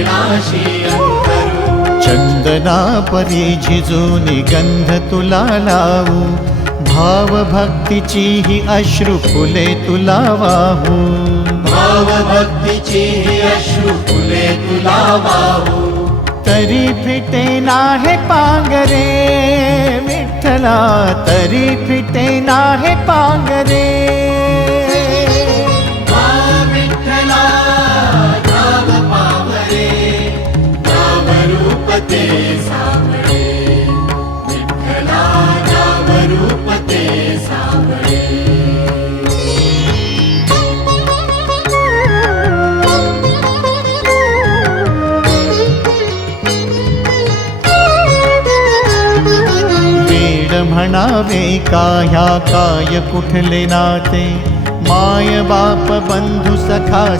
चरणाशी अंतरू। चंदना परी झिजूनी गंध तुला लावू, भाव भक्तीची ही अश्रु फुले तुला वाहू। भाव भक्तीची ही अश्रु फुले तुला वाहू। तरी फिटे नाहे पांगरे विठ्ठला, तरी फिटे नाहे पांगरे। विठ्ठला नाव पावरे, नाव रूप ते सावळे। विठ्ठला नाव रूप ते सावळे। म्हणावे का ह्या काय कुठले नाते, माय बाप बंधू सखा